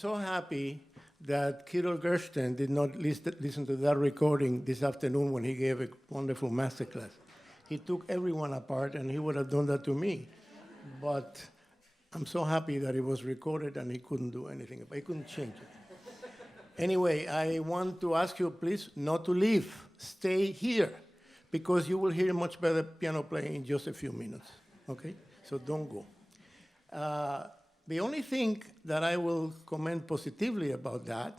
so happy that Kirill Gerstein did not listen to that recording this afternoon when he gave a wonderful masterclass. He took everyone apart, and he would have done that to me. But I'm so happy that it was recorded, and he couldn't do anything. He couldn't change it. Anyway, I want to ask you, please, not to leave. Stay here, because you will hear much better piano playing in just a few minutes, okay? So don't go. The only thing that I will comment positively about that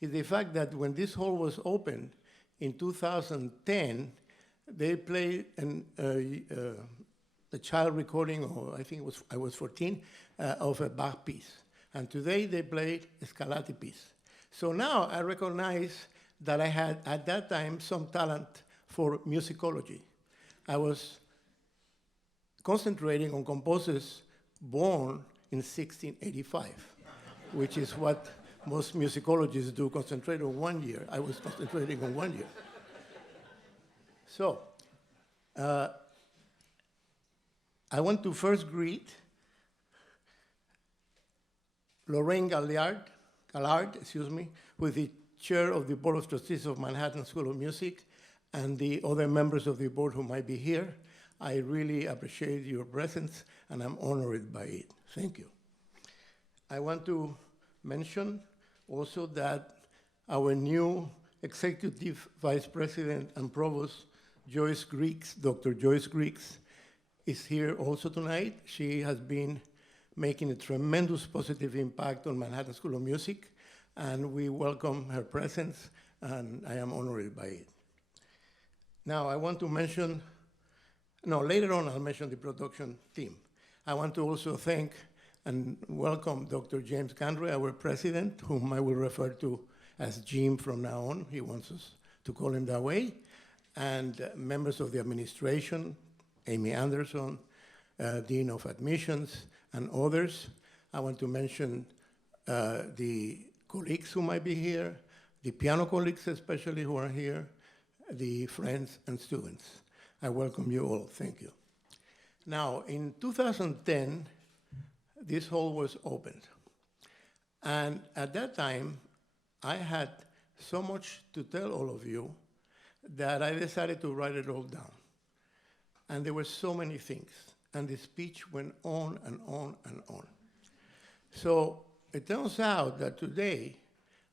is the fact that when this hall was opened in 2010, they played a child recording, or I think I was 14, of a Bach piece. And today they played a Scarlatti piece. So now I recognize that I had, at that time, some talent for musicology. I was concentrating on composers born in 1685, which is what most musicologists do, concentrate on 1 year. I was concentrating on 1 year. So, I want to first greet Lorraine Gallard, who is the chair of the Board of Trustees of Manhattan School of Music, and the other members of the board who might be here. I really appreciate your presence, and I'm honored by it. Thank you. I want to mention also that our new executive vice president and provost, Dr. Joyce Griggs, is here also tonight. She has been making a tremendous positive impact on Manhattan School of Music, and we welcome her presence, and I am honored by it. Now, I want to mention, later on I'll mention the production team. I want to also thank and welcome Dr. James Gandre, our president, whom I will refer to as Jim from now on. He wants us to call him that way. And members of the administration, Amy Anderson, Dean of Admissions, and others. I want to mention the colleagues who might be here, the piano colleagues especially who are here, the friends and students. I welcome you all. Thank you. Now, in 2010, this hall was opened. And at that time, I had so much to tell all of you that I decided to write it all down. And there were so many things. And the speech went on and on and on. So it turns out that today,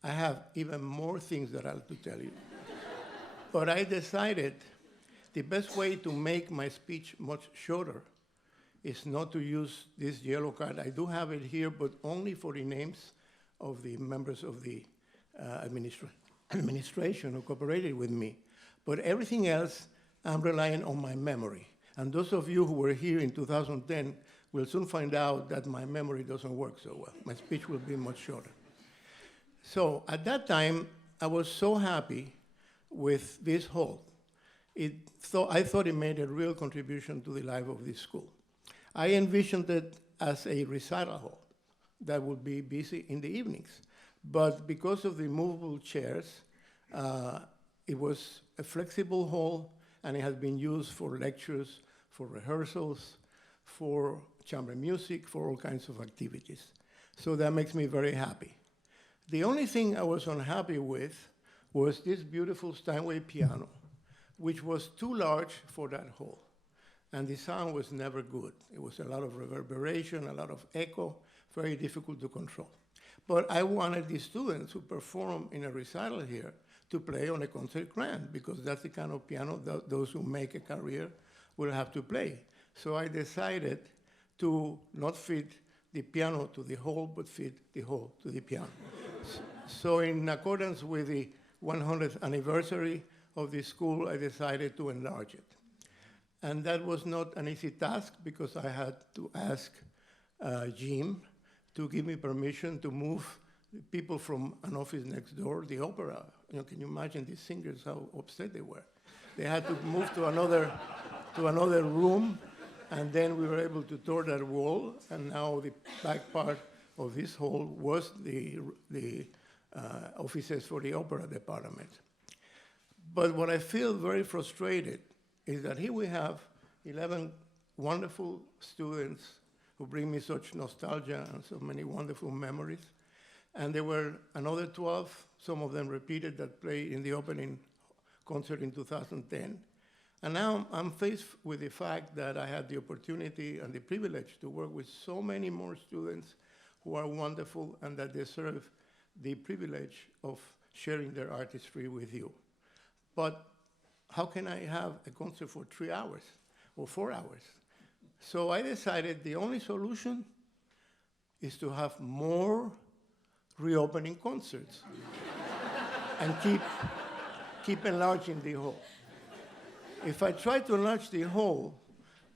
I have even more things that I have to tell you. But I decided the best way to make my speech much shorter is not to use this yellow card. I do have it here, but only for the names of the members of the administration who cooperated with me. But everything else, I'm relying on my memory. And those of you who were here in 2010 will soon find out that my memory doesn't work so well. My speech will be much shorter. So at that time, I was so happy with this hall. I thought it made a real contribution to the life of this school. I envisioned it as a recital hall that would be busy in the evenings. But because of the movable chairs, it was a flexible hall, and it has been used for lectures, for rehearsals, for chamber music, for all kinds of activities. So that makes me very happy. The only thing I was unhappy with was this beautiful Steinway piano, which was too large for that hall. And the sound was never good. It was a lot of reverberation, a lot of echo, very difficult to control. But I wanted the students who perform in a recital here to play on a concert grand, because that's the kind of piano that those who make a career will have to play. So I decided to not fit the piano to the hall, but fit the hall to the piano. So in accordance with the 100th anniversary of the school, I decided to enlarge it. And that was not an easy task, because I had to ask Jim to give me permission to move people from an office next door, the opera. Can you imagine these singers, how upset they were? They had to move to another room, and then we were able to tour that wall, and now the back part of this hall was the offices for the opera department. But what I feel very frustrated is that here we have 11 wonderful students who bring me such nostalgia and so many wonderful memories. And there were another 12, some of them repeated, that played in the opening concert in 2010. And now I'm faced with the fact that I had the opportunity and the privilege to work with so many more students who are wonderful and that deserve the privilege of sharing their artistry with you. But how can I have a concert for 3 hours or 4 hours? So I decided the only solution is to have more reopening concerts and keep enlarging the hall. If I try to enlarge the hall,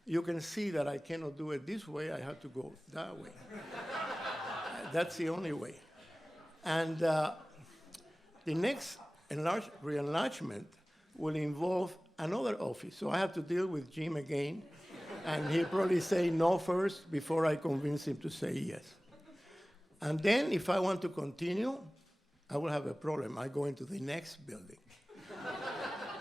you can see that I cannot do it this way, I have to go that way. That's the only way. And the next re-enlargement will involve another office. So I have to deal with Jim again, and he'll probably say no first before I convince him to say yes. And then if I want to continue, I will have a problem. I go into the next building.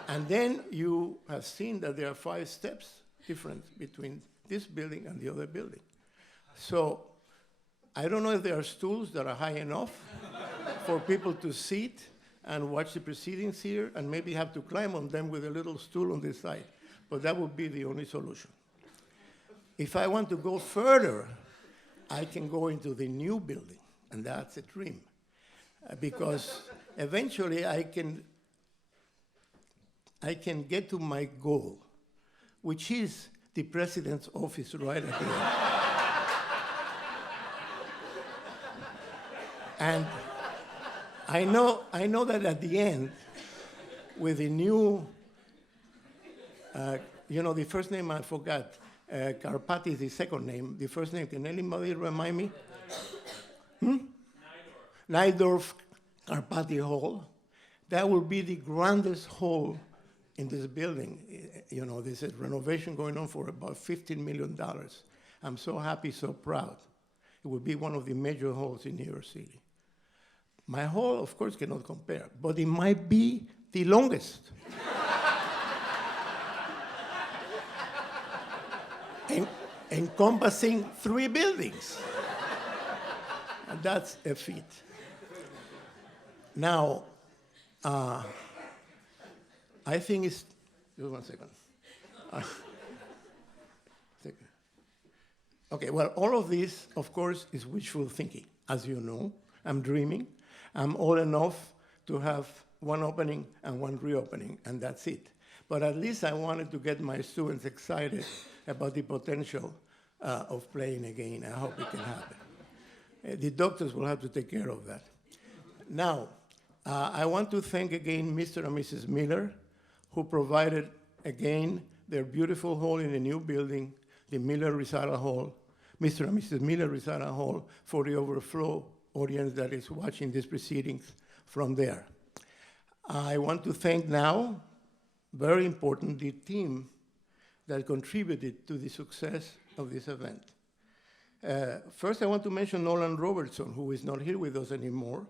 And then you have seen that there are 5 steps difference between this building and the other building. So I don't know if there are stools that are high enough for people to sit and watch the proceedings here, and maybe have to climb on them with a little stool on the side. But that would be the only solution. If I want to go further, I can go into the new building, and that's a dream. Because eventually I can get to my goal, which is the president's office right at the end. And I know that at the end, with the new, the first name I forgot, Karpati is the second name. The first name, can anybody remind me? Najdorf Karpati Hall. That will be the grandest hall in this building. There's a renovation going on for about $15 million. I'm so happy, so proud. It will be one of the major halls in New York City. My hall, of course, cannot compare, but it might be the longest. Encompassing 3 buildings. And that's a feat. Now, I think it's, just 1 second. Okay, well, all of this, of course, is wishful thinking. As you know, I'm dreaming. I'm old enough to have 1 opening and 1 reopening, and that's it. But at least I wanted to get my students excited about the potential of playing again. I hope it can happen. The doctors will have to take care of that. Now, I want to thank again Mr. and Mrs. Miller, who provided again their beautiful hall in the new building, the Miller Recital Hall, Mr. and Mrs. Miller Recital Hall, for the overflow audience that is watching these proceedings from there. I want to thank now, very important, the team that contributed to the success of this event. First, I want to mention Nolan Robertson, who is not here with us anymore.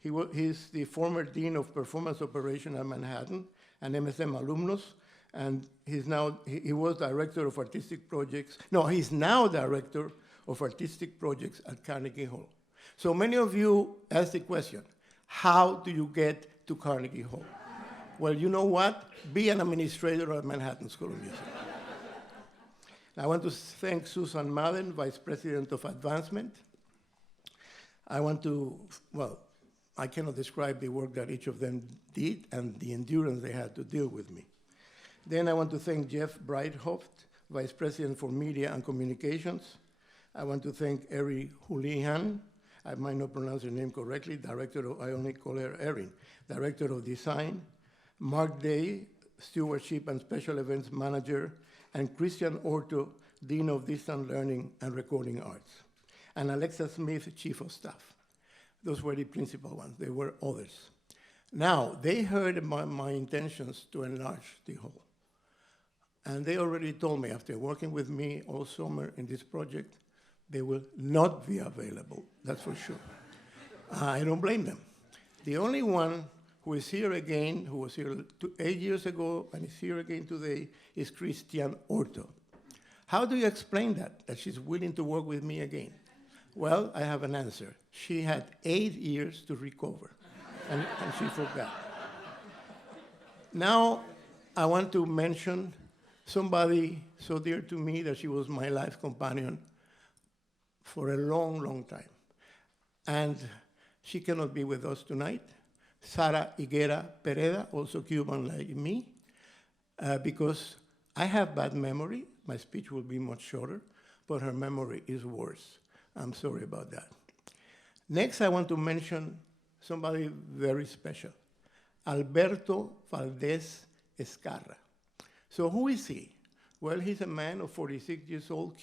He's the former Dean of Performance Operations at Manhattan, an MSM alumnus, and he was Director of Artistic Projects. No, he's now Director of Artistic Projects at Carnegie Hall. So many of you ask the question, how do you get to Carnegie Hall? Well, you know what? Be an administrator at Manhattan School of Music. I want to thank Susan Madden, Vice President of Advancement. I want to, well, I cannot describe the work that each of them did and the endurance they had to deal with me. Then I want to thank Jeff Breithoft, Vice President for Media and Communications. I want to thank Eri Hulihan, I might not pronounce her name correctly, Director of, I only call her Erin, Director of Design, Mark Day, Stewardship and Special Events Manager, and Christian Orto, Dean of Distant Learning and Recording Arts, and Alexa Smith, Chief of Staff. Those were the principal ones. There were others. Now, they heard my intentions to enlarge the hall. And they already told me, after working with me all summer in this project, they will not be available, that's for sure. I don't blame them. The only one who is here again, who was here 8 years ago and is here again today, is Christian Orto. How do you explain that she's willing to work with me again? Well, I have an answer. She had 8 years to recover, and she forgot. Now, I want to mention somebody so dear to me that she was my life companion for a long, long time. And she cannot be with us tonight. Sara Higuera Pereda, also Cuban like me, because I have bad memory. My speech will be much shorter, but her memory is worse. I'm sorry about that. Next, I want to mention somebody very special, Alberto Valdez Escarra. So who is he? Well, he's a man of 46 years old,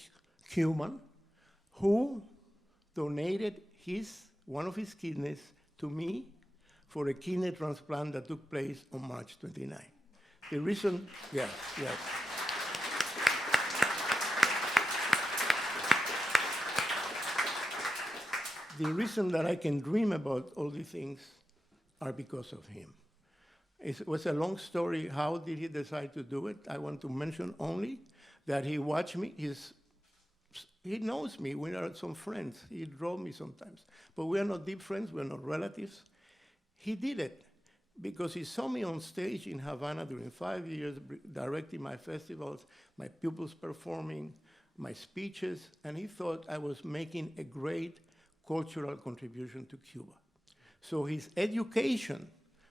Cuban, who donated one of his kidneys to me for a kidney transplant that took place on March 29. The reason, yes. The reason that I can dream about all these things are because of him. It was a long story. How did he decide to do it? I want to mention only that he watched me. He knows me. We are some friends. He drove me sometimes. But we are not deep friends. We are not relatives. He did it because he saw me on stage in Havana during 5 years, directing my festivals, my pupils performing, my speeches, and he thought I was making a great cultural contribution to Cuba. So his education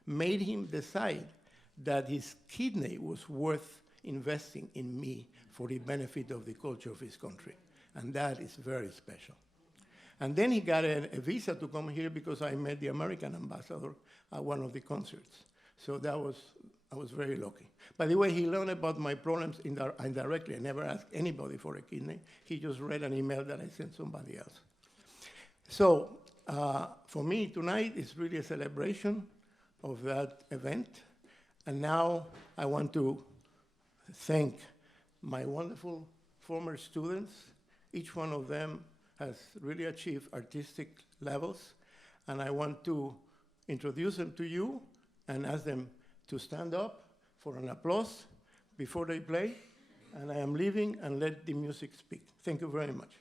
made him decide that his kidney was worth investing in me for the benefit of the culture of his country. And that is very special. And then he got a visa to come here because I met the American ambassador at one of the concerts. So I was very lucky. By the way, he learned about my problems indirectly. I never asked anybody for a kidney. He just read an email that I sent somebody else. So for me, tonight is really a celebration of that event. And now I want to thank my wonderful former students. Each one of them has really achieved artistic levels. And I want to introduce them to you and ask them to stand up for an applause before they play. And I am leaving and let the music speak. Thank you very much.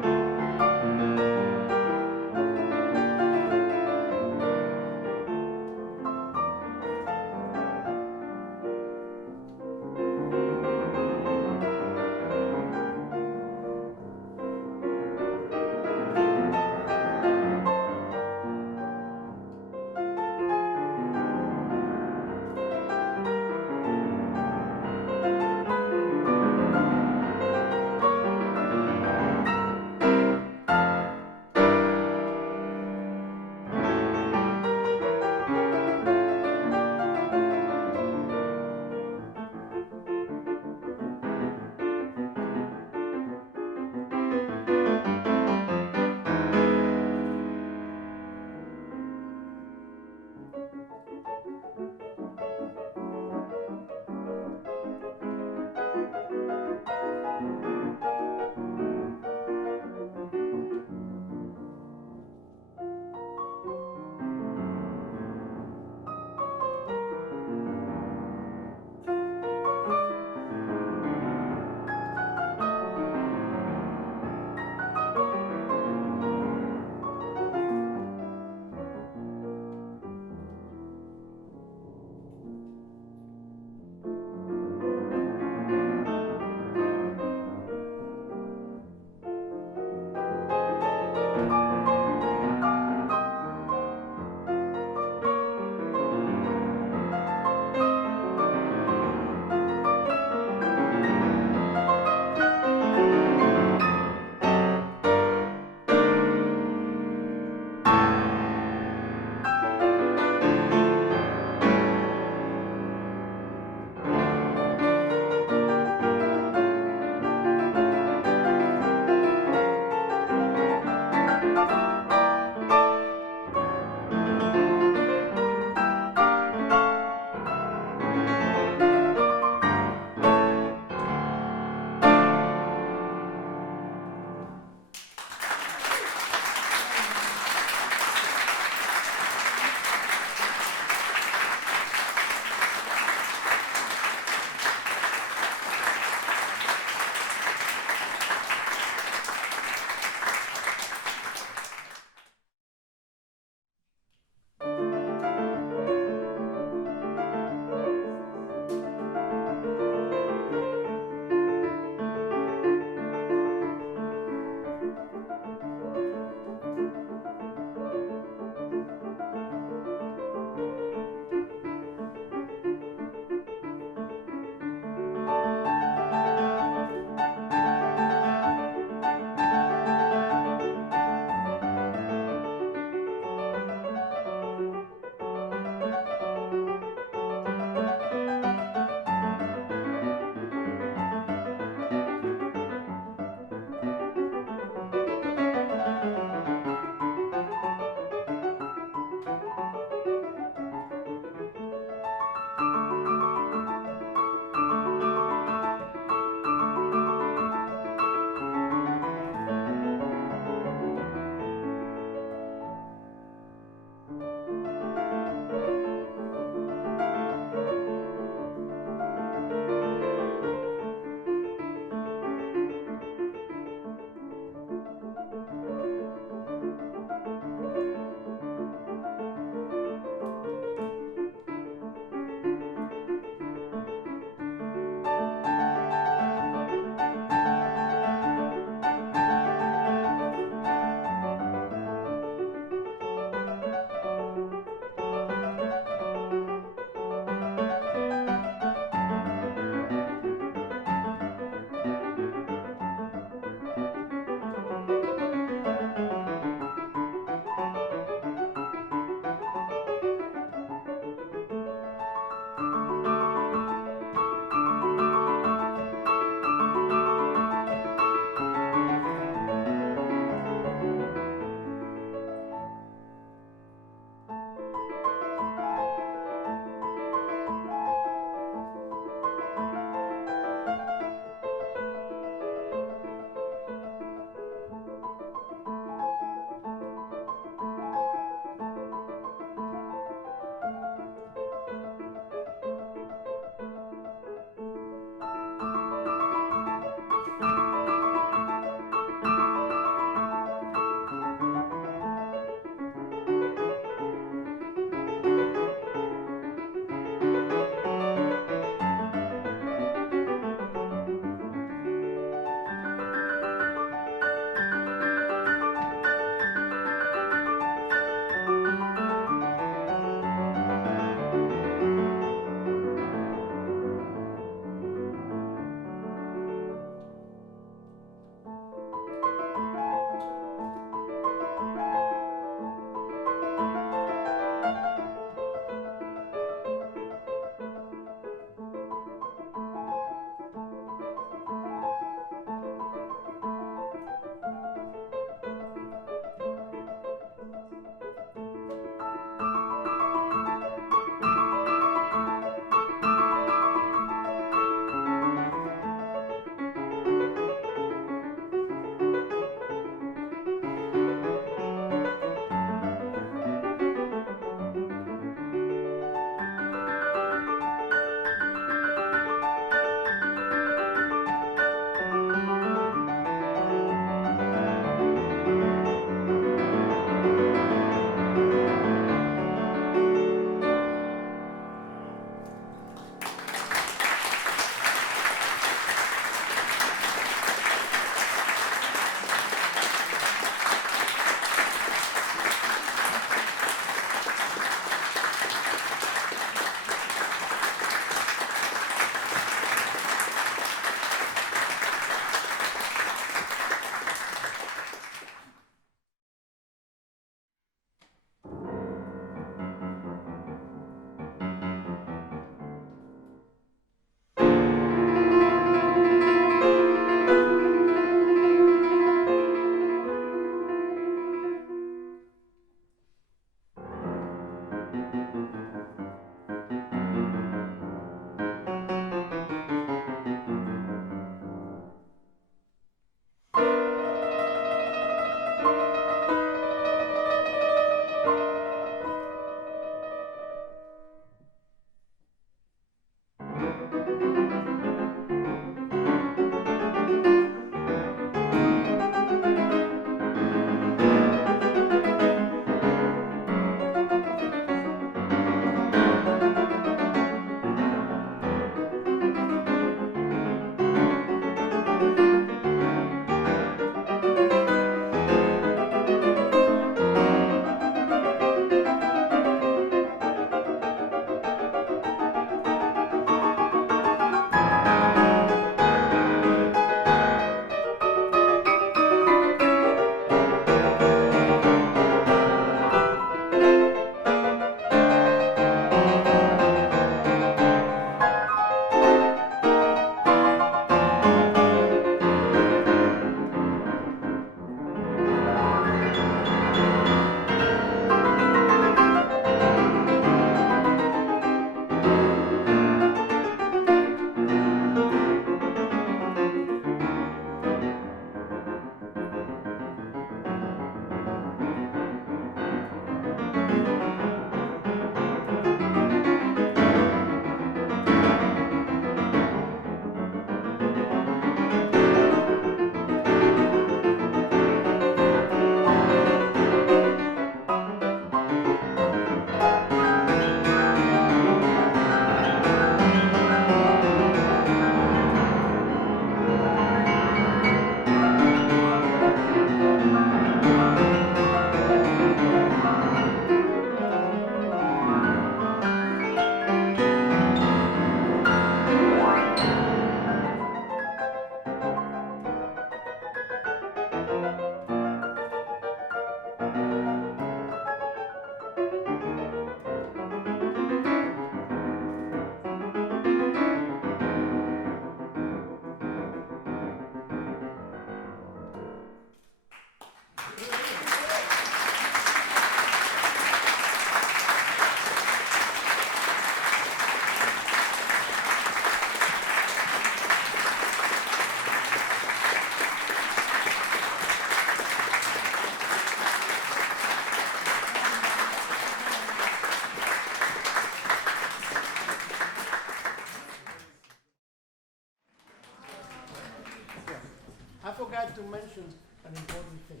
forgot to mention an important thing.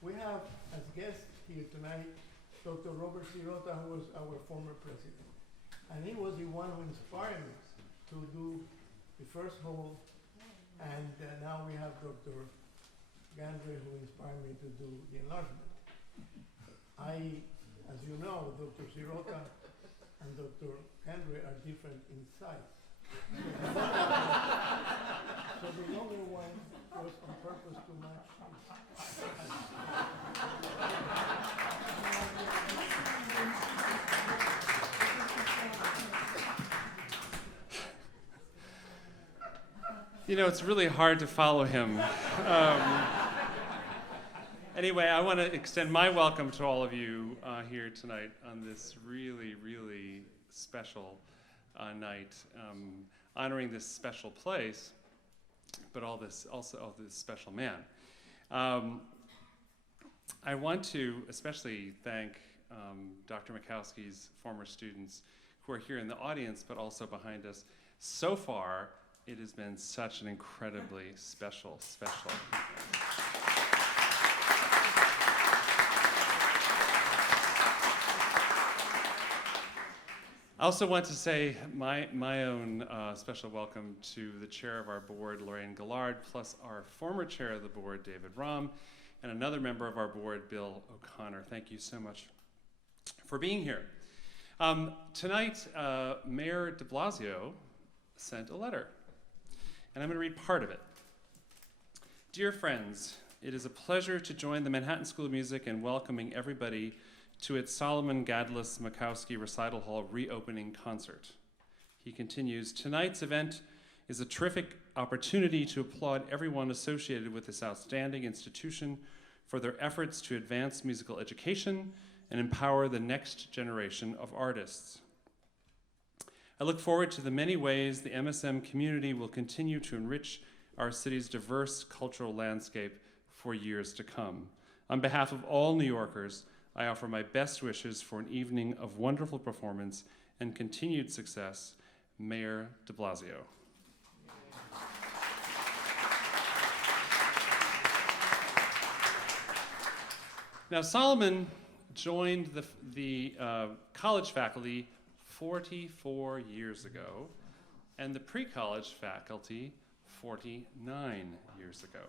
We have as guest here tonight Dr. Robert Sirota, who was our former president. And he was the one who inspired me to do the first hall. And now we have Dr. Gandre, who inspired me to do the enlargement. As you know, Dr. Sirota and Dr. Gandre are different in size. So the younger one was on purpose to match. You know, it's really hard to follow him. Anyway, I want to extend my welcome to all of you here tonight on this really, really special night, honoring this special place, but also this special man. I want to especially thank Dr. Mikowsky's former students who are here in the audience, but also behind us. So far, it has been such an incredibly special. I also want to say my own special welcome to the chair of our board, Lorraine Gillard, plus our former chair of the board, David Rahm, and another member of our board, Bill O'Connor. Thank you so much for being here. Tonight, Mayor de Blasio sent a letter, and I'm going to read part of it. Dear friends, it is a pleasure to join the Manhattan School of Music in welcoming everybody to its Solomon Gadlis Mikowsky Recital Hall reopening concert. He continues, tonight's event is a terrific opportunity to applaud everyone associated with this outstanding institution for their efforts to advance musical education and empower the next generation of artists. I look forward to the many ways the MSM community will continue to enrich our city's diverse cultural landscape for years to come. On behalf of all New Yorkers, I offer my best wishes for an evening of wonderful performance and continued success, Mayor de Blasio. Now, Solomon joined the college faculty 44 years ago, and the pre-college faculty 49 years ago.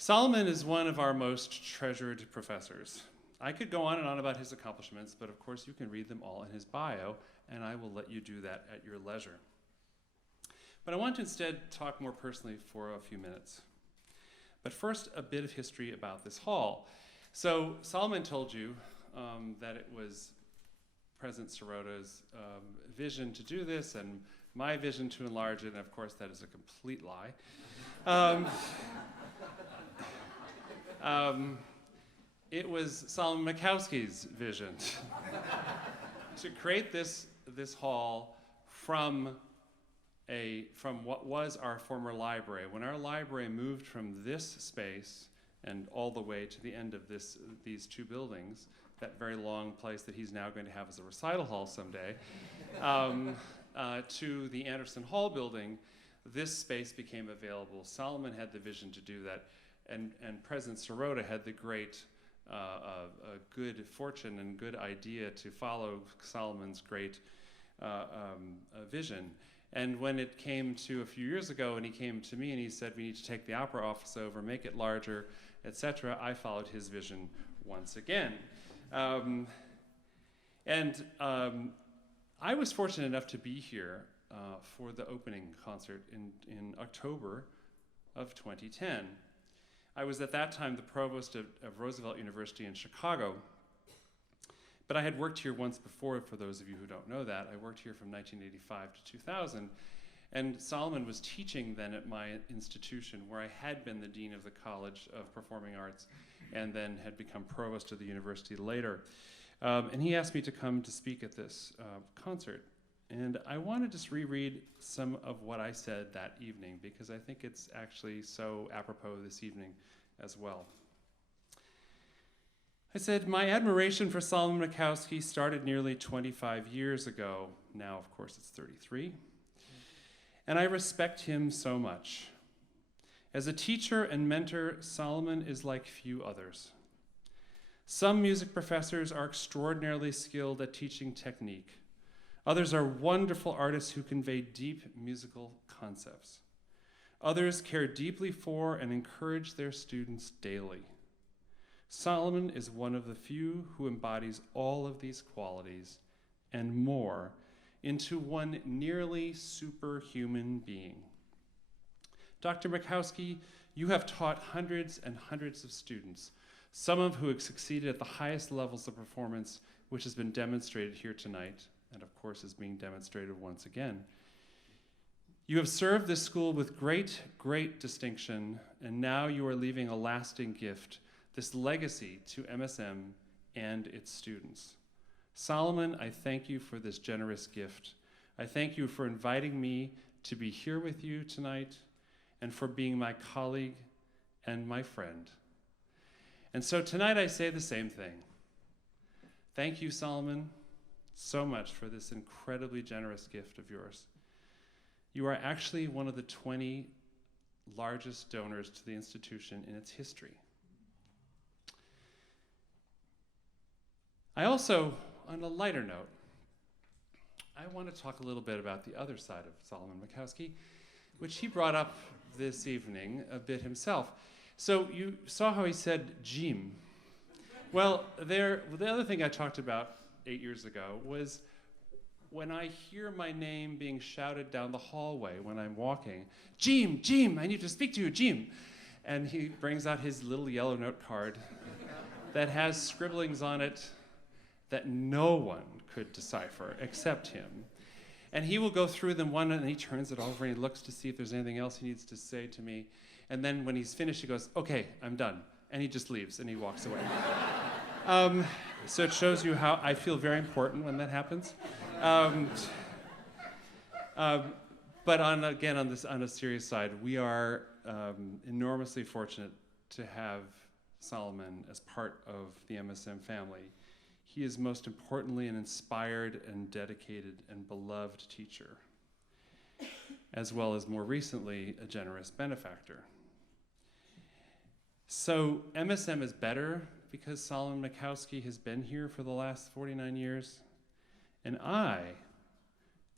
Solomon is one of our most treasured professors. I could go on and on about his accomplishments, but of course you can read them all in his bio, and I will let you do that at your leisure. But I want to instead talk more personally for a few minutes. But first, a bit of history about this hall. So Solomon told you that it was President Sirota's vision to do this and my vision to enlarge it, and of course that is a complete lie. It was Solomon Mikowsky's vision to create this hall from what was our former library. When our library moved from this space and all the way to the end of these two buildings, that very long place that he's now going to have as a recital hall someday, to the Anderson Hall building, this space became available. Solomon had the vision to do that, and President Sirota had the great good fortune and good idea to follow Solomon's great vision. And when it came to a few years ago, and he came to me and he said, we need to take the opera office over, make it larger, etc., I followed his vision once again. I was fortunate enough to be here for the opening concert in October of 2010. I was at that time the provost of Roosevelt University in Chicago, but I had worked here once before, for those of you who don't know that. I worked here from 1985 to 2000, and Solomon was teaching then at my institution, where I had been the dean of the College of Performing Arts and then had become provost of the university later. And he asked me to come to speak at this concert. And I want to just reread some of what I said that evening, because I think it's actually so apropos this evening as well. I said, my admiration for Solomon Mikowsky started nearly 25 years ago. Now, of course, it's 33. And I respect him so much. As a teacher and mentor, Solomon is like few others. Some music professors are extraordinarily skilled at teaching technique. Others are wonderful artists who convey deep musical concepts. Others care deeply for and encourage their students daily. Solomon is one of the few who embodies all of these qualities and more into one nearly superhuman being. Dr. Mikowsky, you have taught hundreds and hundreds of students, some of who have succeeded at the highest levels of performance, which has been demonstrated here tonight, and of course is being demonstrated once again. You have served this school with great, great distinction, and now you are leaving a lasting gift, this legacy to MSM and its students. Solomon, I thank you for this generous gift. I thank you for inviting me to be here with you tonight and for being my colleague and my friend. And so tonight I say the same thing. Thank you, Solomon, so much for this incredibly generous gift of yours. You are actually one of the 20 largest donors to the institution in its history. I also, on a lighter note, I want to talk a little bit about the other side of Solomon Mikowsky, which he brought up this evening a bit himself. So you saw how he said Jim. Well, the other thing I talked about 8 years ago was when I hear my name being shouted down the hallway when I'm walking, Jim, Jim, I need to speak to you, Jim. And he brings out his little yellow note card that has scribblings on it that no one could decipher except him. And he will go through them one, and he turns it over and he looks to see if there's anything else he needs to say to me. And then when he's finished, he goes, okay, I'm done. And he just leaves and he walks away. So it shows you how I feel very important when that happens. But on a serious side, we are enormously fortunate to have Solomon as part of the MSM family. He is most importantly an inspired and dedicated and beloved teacher, as well as more recently a generous benefactor. So MSM is better because Solomon Mikowsky has been here for the last 49 years, and I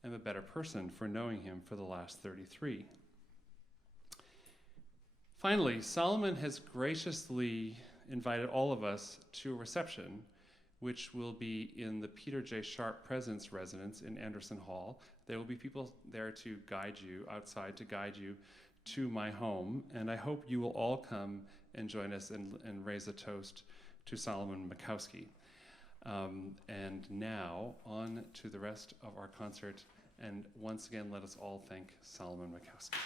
am a better person for knowing him for the last 33. Finally, Solomon has graciously invited all of us to a reception which will be in the Peter J. Sharp President's Residence in Anderson Hall. There will be people there to guide you, outside to guide you to my home, and I hope you will all come and join us and raise a toast to Solomon Mikowsky. And now, on to the rest of our concert, and once again, let us all thank Solomon Mikowsky.